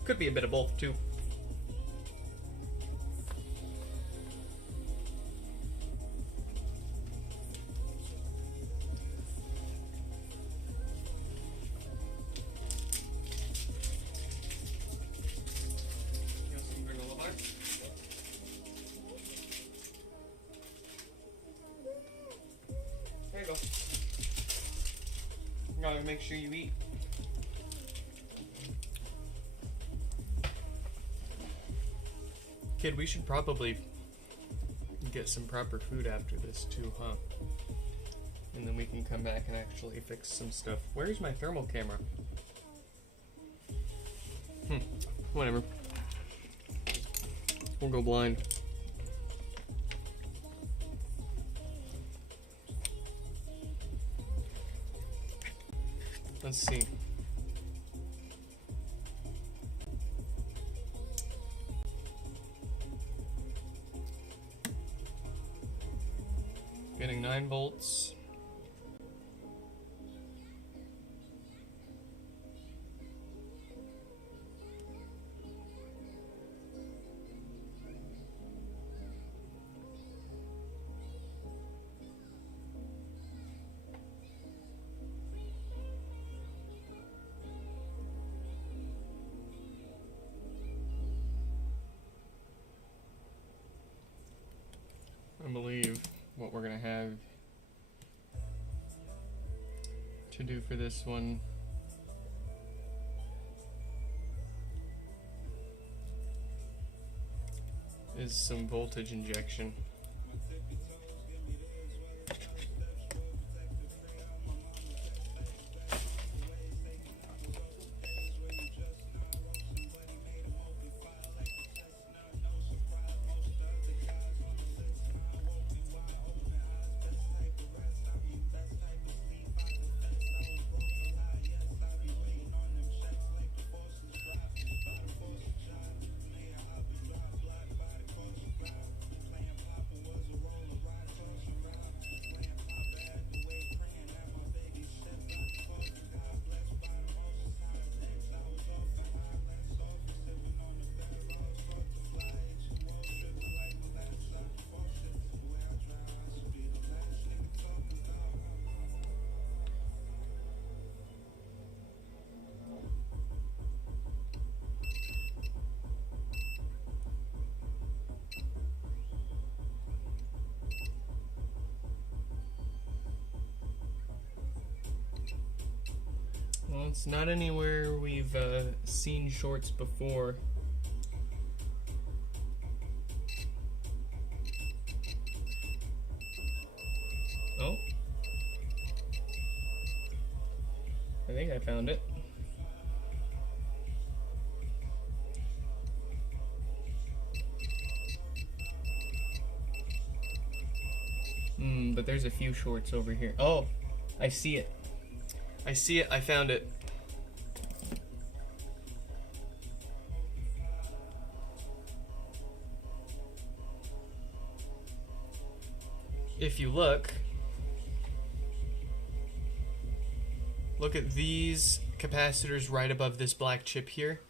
Could be a bit of both too. There you go. Gotta make sure you eat. Kid, we should probably get some proper food after this too, huh? And then we can come back and actually fix some stuff. Where's my thermal camera? Whatever. We'll go blind. Let's see. Getting 9 volts. I believe what we're gonna have to do for this one is some voltage injection. Well, it's not anywhere we've seen shorts before. Oh. I think I found it. But there's a few shorts over here. Oh, I see it. I see it. I found it. If you look at these capacitors right above this black chip here.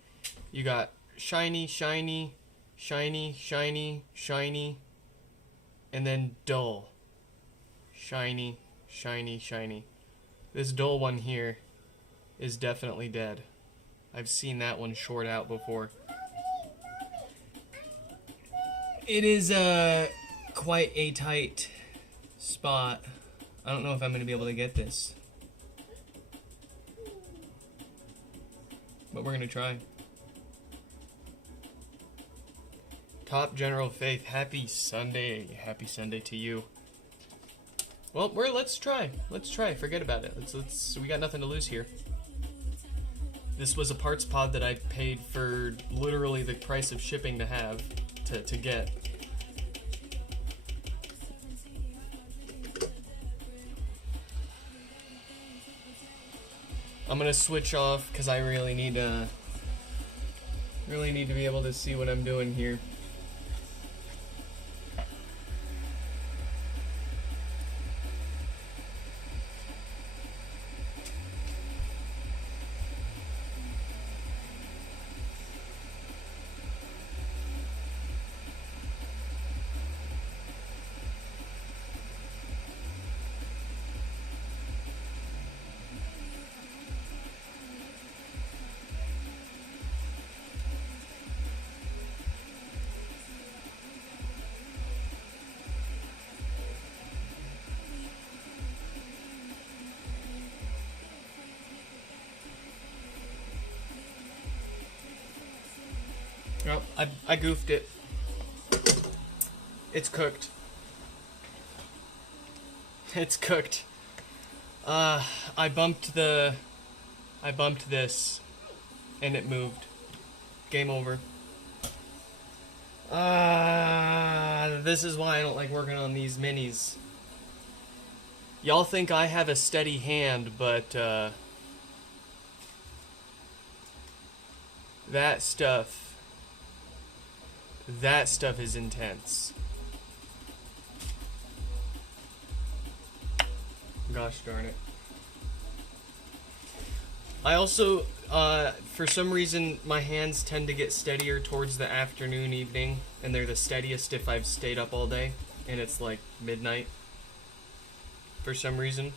You got shiny, shiny, shiny, shiny, shiny, and then dull. Shiny, shiny, shiny. This dull one here is definitely dead. I've seen that one short out before. It is quite a tight spot. I don't know if I'm going to be able to get this. But we're going to try. Top General Faith, happy Sunday. Happy Sunday to you. Well, let's try. Let's try. Forget about it. Let's. We got nothing to lose here. This was a parts pod that I paid for literally the price of shipping to have to get. I'm gonna switch off because I really need to be able to see what I'm doing here. Oh, I goofed it. It's cooked. It's cooked. I bumped this, and it moved. Game over. This is why I don't like working on these minis. Y'all think I have a steady hand, but, that stuff is intense. Gosh darn it. I also, for some reason, my hands tend to get steadier towards the afternoon, evening, and they're the steadiest if I've stayed up all day, and it's like midnight. For some reason.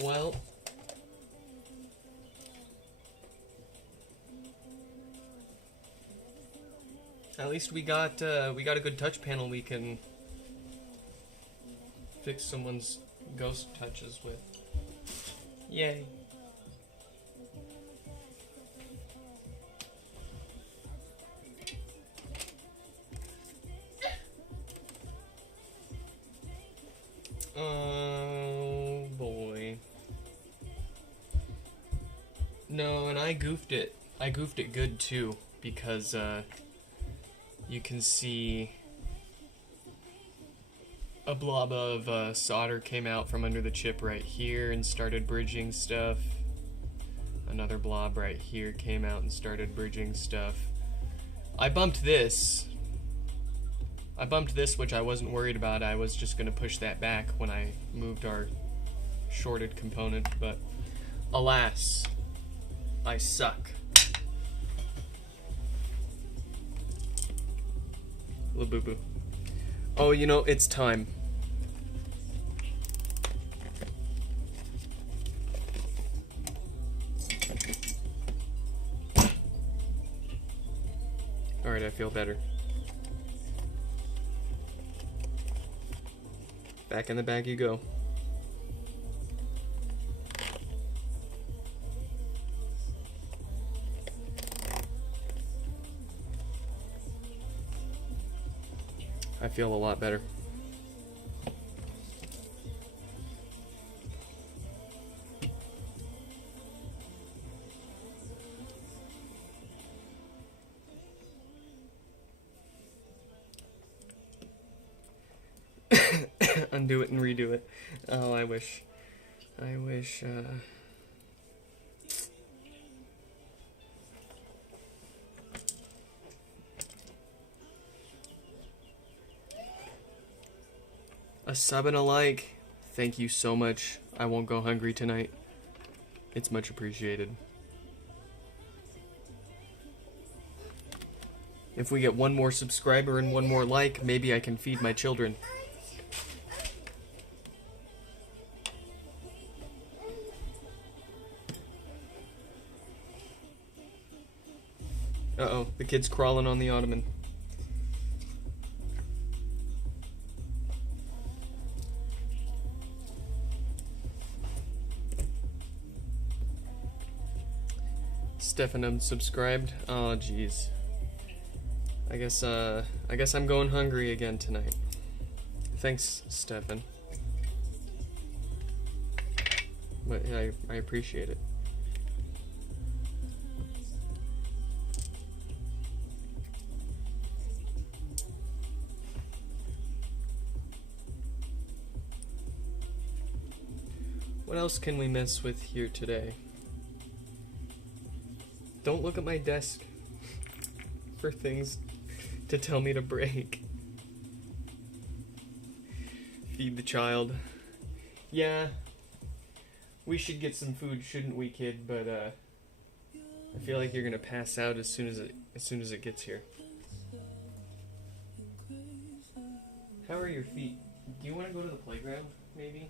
Well, at least we got a good touch panel we can fix someone's ghost touches with. Yay. Oh boy. No, and I goofed it. I goofed it good too, because you can see a blob of solder came out from under the chip right here and started bridging stuff. Another blob right here came out and started bridging stuff. I bumped this, which I wasn't worried about. I was just going to push that back when I moved our shorted component, but alas, I suck. Little boo-boo. Oh, you know, it's time. Alright, I feel better. Back in the bag you go. I feel a lot better. Undo it and redo it. Oh, I wish. A sub and a like. Thank you so much. I won't go hungry tonight. It's much appreciated. If we get one more subscriber and one more like, maybe I can feed my children. Uh-oh, the kid's crawling on the ottoman. Stefan unsubscribed. Oh, jeez. I guess I'm going hungry again tonight. Thanks, Stefan. but I appreciate it. What else can we mess with here today? Don't look at my desk for things to tell me to break. Feed the child. Yeah, we should get some food, shouldn't we, kid? But I feel like you're gonna pass out as soon as it gets here. How are your feet? Do you want to go to the playground, maybe?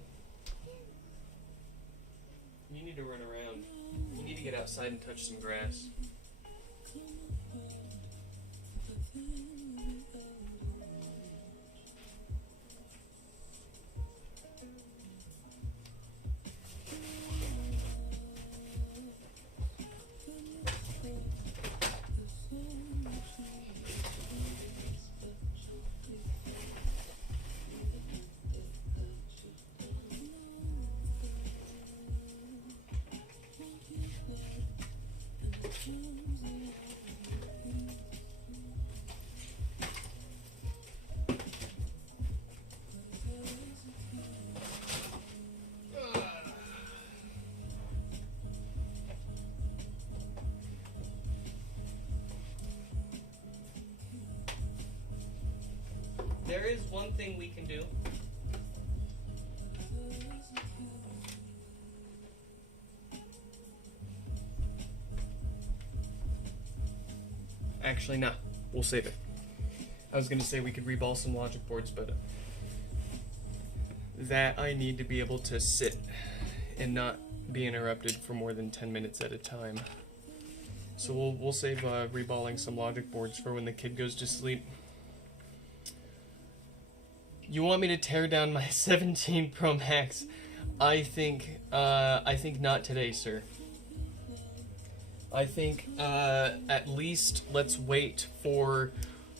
You need to run around. You need to get outside and touch some grass. There is one thing we can do. Actually, no. We'll save it. I was going to say we could reball some logic boards, but that I need to be able to sit and not be interrupted for more than 10 minutes at a time. So we'll save reballing some logic boards for when the kid goes to sleep. You want me to tear down my 17 Pro Max? I think not today, sir. I think at least let's wait for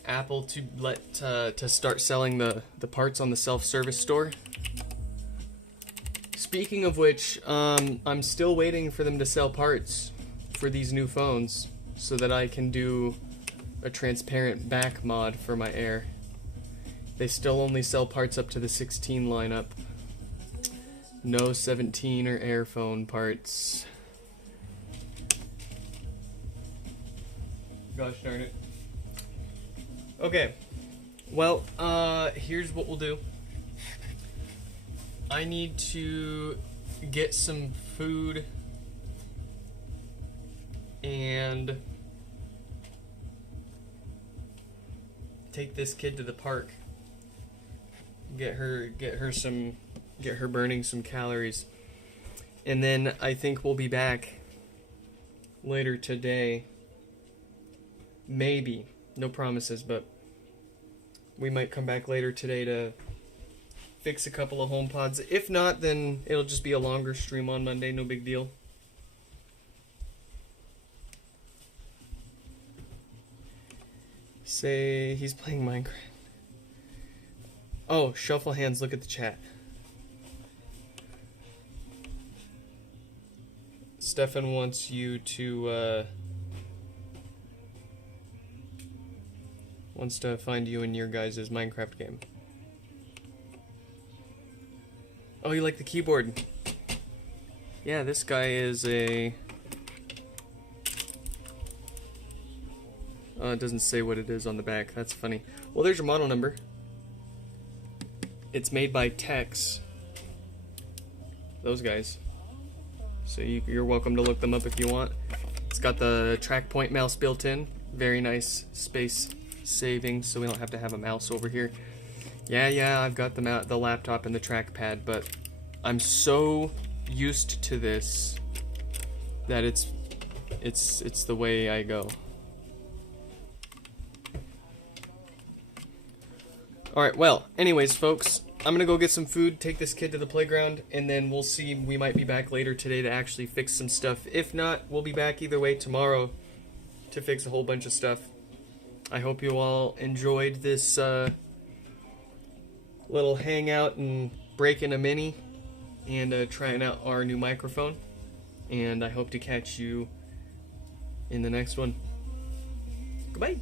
Apple to start selling the parts on the self-service store. Speaking of which, I'm still waiting for them to sell parts for these new phones so that I can do a transparent back mod for my Air. They still only sell parts up to the 16 lineup. No 17 or Air phone parts. Gosh darn it. Okay. Well, here's what we'll do. I need to get some food and take this kid to the park. Get her burning some calories. And then I think we'll be back later today. Maybe. No promises, but we might come back later today to fix a couple of HomePods. If not, then it'll just be a longer stream on Monday, no big deal. Say he's playing Minecraft. Oh, Shuffle Hands, look at the chat. Stefan wants you to, wants to find you in your guys' Minecraft game. Oh, you like the keyboard? Yeah, this guy is a... it doesn't say what it is on the back. That's funny. Well, there's your model number. It's made by Tex. Those guys. So you're welcome to look them up if you want. It's got the track point mouse built in. Very nice space saving, so we don't have to have a mouse over here. Yeah, I've got the laptop and the trackpad, but I'm so used to this that it's the way I go. Alright, well, anyways, folks, I'm gonna go get some food, take this kid to the playground, and then we'll see. We might be back later today to actually fix some stuff. If not, we'll be back either way tomorrow to fix a whole bunch of stuff. I hope you all enjoyed this little hangout and break in a mini. and trying out our new microphone. And I hope to catch you in the next one. Goodbye.